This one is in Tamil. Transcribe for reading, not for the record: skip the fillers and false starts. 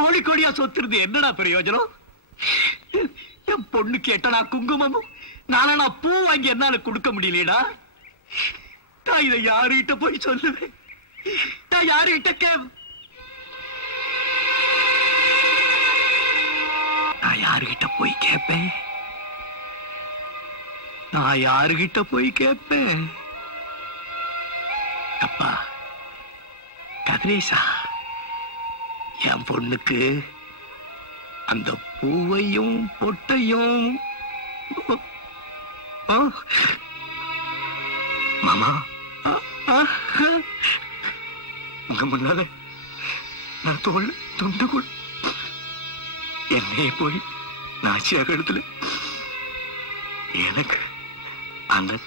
கோடி கோடியா சொத்து இருந்து என்னடா பிரயோஜனம்? என் பொண்ணு கேட்டனா குங்குமமும் நானா பூ வாங்கி என்னால கொடுக்க முடியலடா. நான் இதை யாருகிட்ட போய் சொல்லுவேன்? நான் யாருகிட்ட நான் யாருகிட்ட போய் கேட்பேன்? நான் யாருகிட்ட போய் கேட்பேன்? அப்பா கதிரேசா, என் பொண்ணுக்கு அந்த பூவையும் பொட்டையும் மாமா உங்க முன்னால நான் தோல் துண்டு கூட என்னையே போய் நாச்சியாக இடத்துல எனக்கு அந்த